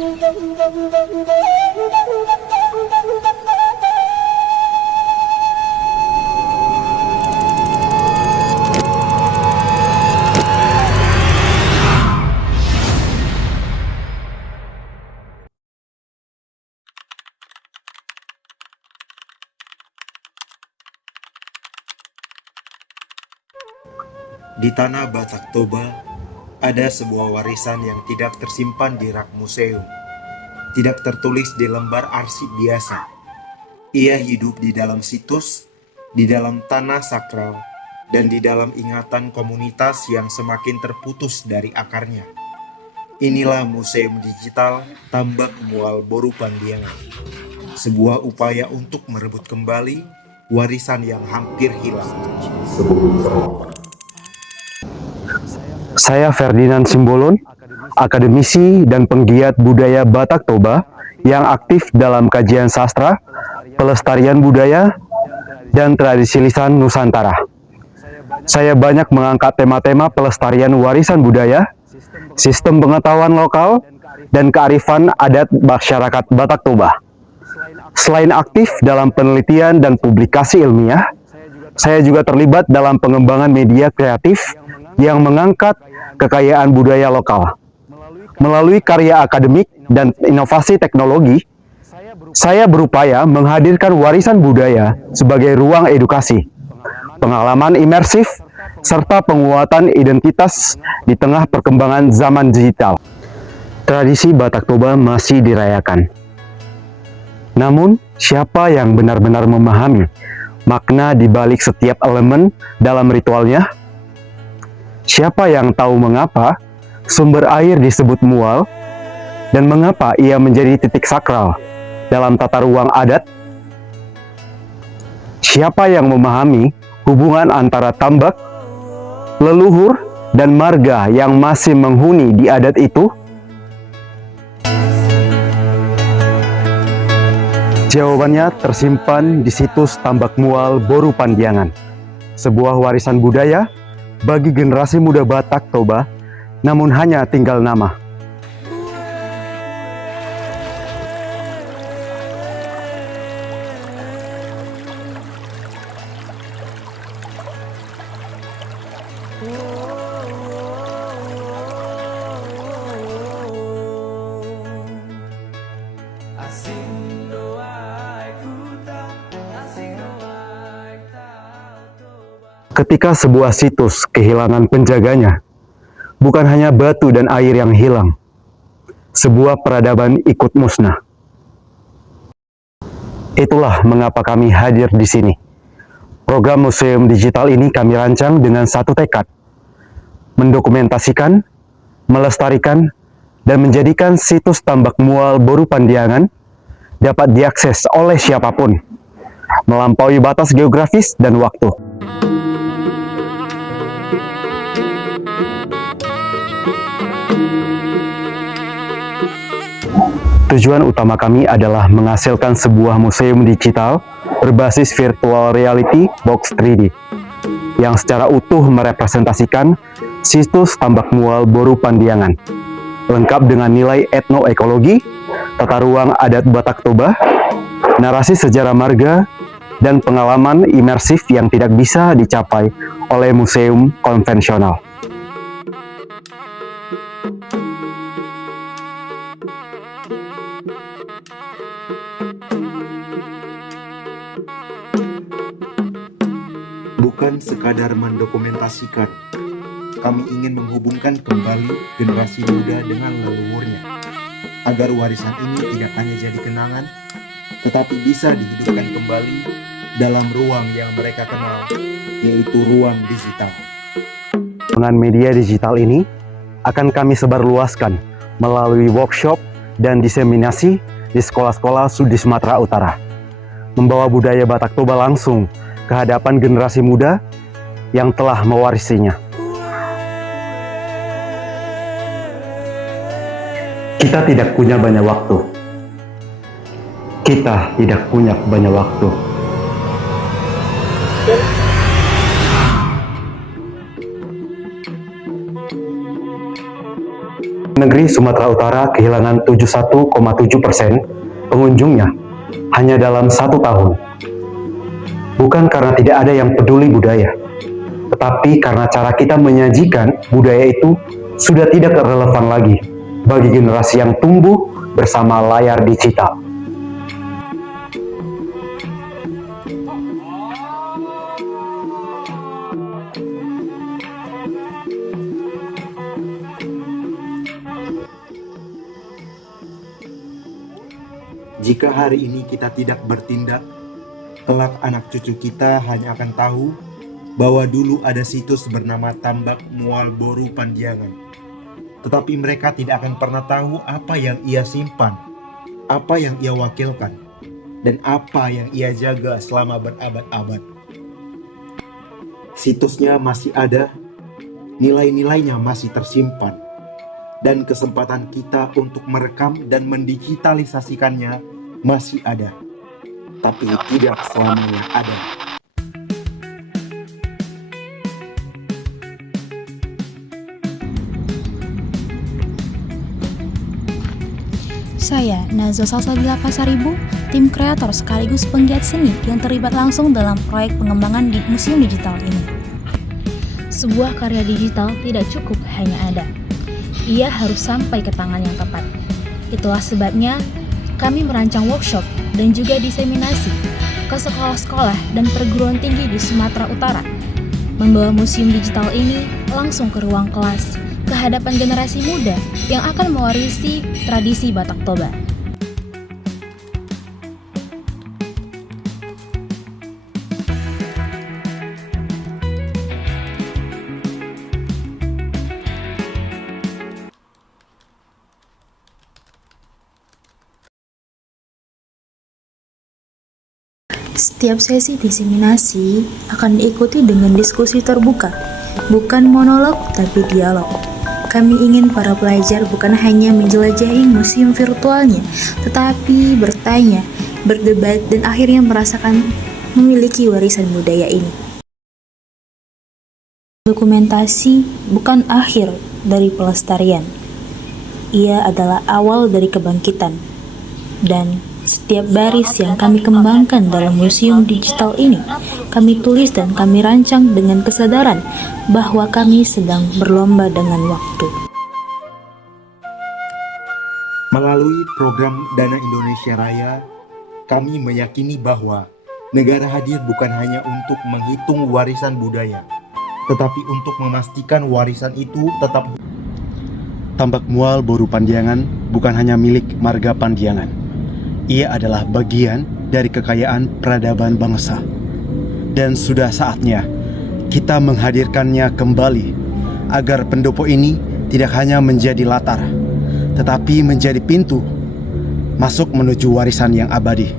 Di tanah Batak Toba, ada sebuah warisan yang tidak tersimpan di rak museum, tidak tertulis di lembar arsip biasa. Ia hidup di dalam situs, di dalam tanah sakral, dan di dalam ingatan komunitas yang semakin terputus dari akarnya. Inilah Museum Digital Tambak Mual Boru Pandiangan, sebuah upaya untuk merebut kembali warisan yang hampir hilang. Saya Ferdinand Simbolon, akademisi dan penggiat budaya Batak Toba yang aktif dalam kajian sastra, pelestarian budaya, dan tradisi lisan Nusantara. Saya banyak mengangkat tema-tema pelestarian warisan budaya, sistem pengetahuan lokal, dan kearifan adat masyarakat Batak Toba. Selain aktif dalam penelitian dan publikasi ilmiah, saya juga terlibat dalam pengembangan media kreatif yang mengangkat kekayaan budaya lokal. Melalui karya akademik dan inovasi teknologi, saya berupaya menghadirkan warisan budaya sebagai ruang edukasi, pengalaman imersif, serta penguatan identitas di tengah perkembangan zaman digital. Tradisi Batak Toba masih dirayakan. Namun, siapa yang benar-benar memahami makna di balik setiap elemen dalam ritualnya? Siapa yang tahu mengapa sumber air disebut mual dan mengapa ia menjadi titik sakral dalam tata ruang adat? Siapa yang memahami hubungan antara tambak, leluhur, dan marga yang masih menghuni di adat itu? Jawabannya tersimpan di situs Tambak Mual Boru Pandiangan, sebuah warisan budaya bagi generasi muda Batak Toba, namun hanya tinggal nama. Ketika sebuah situs kehilangan penjaganya, bukan hanya batu dan air yang hilang, sebuah peradaban ikut musnah. Itulah mengapa kami hadir di sini. Program Museum Digital ini kami rancang dengan satu tekad, mendokumentasikan, melestarikan, dan menjadikan situs Tambak Mual Boru Pandiangan dapat diakses oleh siapapun, melampaui batas geografis dan waktu. Tujuan utama kami adalah menghasilkan sebuah museum digital berbasis virtual reality box 3D yang secara utuh merepresentasikan situs Tambak Mual Boru Pandiangan, lengkap dengan nilai etnoekologi, tata ruang adat Batak Toba, narasi sejarah marga, dan pengalaman imersif yang tidak bisa dicapai oleh museum konvensional. Bukan sekadar mendokumentasikan, kami ingin menghubungkan kembali generasi muda dengan leluhurnya, agar warisan ini tidak hanya jadi kenangan, tetapi bisa dihidupkan kembali dalam ruang yang mereka kenal, yaitu ruang digital. Dengan media digital ini akan kami sebarluaskan melalui workshop dan diseminasi di sekolah-sekolah di Sumatera Utara, membawa budaya Batak Toba langsung ke hadapan generasi muda yang telah mewarisinya. Kita tidak punya banyak waktu. Kita tidak punya banyak waktu. negeri Sumatera Utara kehilangan 71,7% pengunjungnya hanya dalam 1 tahun. Bukan karena tidak ada yang peduli budaya, tetapi karena cara kita menyajikan budaya itu sudah tidak relevan lagi bagi generasi yang tumbuh bersama layar digital. Jika hari ini kita tidak bertindak, kelak anak cucu kita hanya akan tahu bahwa dulu ada situs bernama Tambak Mual Boru Pandiangan. Tetapi mereka tidak akan pernah tahu apa yang ia simpan, apa yang ia wakilkan, dan apa yang ia jaga selama berabad-abad. Situsnya masih ada, nilai-nilainya masih tersimpan, dan kesempatan kita untuk merekam dan mendigitalisasikannya masih ada, tapi tidak selamanya ada. Saya, Nazo Salsabila Pasaribu, tim kreator sekaligus penggiat seni yang terlibat langsung dalam proyek pengembangan di museum digital ini. Sebuah karya digital tidak cukup hanya ada. Ia harus sampai ke tangan yang tepat. Itulah sebabnya kami merancang workshop dan juga diseminasi ke sekolah-sekolah dan perguruan tinggi di Sumatera Utara, membawa museum digital ini langsung ke ruang kelas, ke hadapan generasi muda yang akan mewarisi tradisi Batak Toba. Setiap sesi diseminasi akan diikuti dengan diskusi terbuka, bukan monolog tapi dialog. Kami ingin para pelajar bukan hanya menjelajahi museum virtualnya, tetapi bertanya, berdebat, dan akhirnya merasakan memiliki warisan budaya ini. Dokumentasi bukan akhir dari pelestarian. Ia adalah awal dari kebangkitan. Dan setiap baris yang kami kembangkan dalam museum digital ini, kami tulis dan kami rancang dengan kesadaran bahwa kami sedang berlomba dengan waktu. Melalui program Dana Indonesia Raya, kami meyakini bahwa negara hadir bukan hanya untuk menghitung warisan budaya, tetapi untuk memastikan warisan itu tetap. Tambak Mual Boru Pandiangan bukan hanya milik marga Pandiangan. Ia adalah bagian dari kekayaan peradaban bangsa. Dan sudah saatnya kita menghadirkannya kembali agar pendopo ini tidak hanya menjadi latar, tetapi menjadi pintu masuk menuju warisan yang abadi.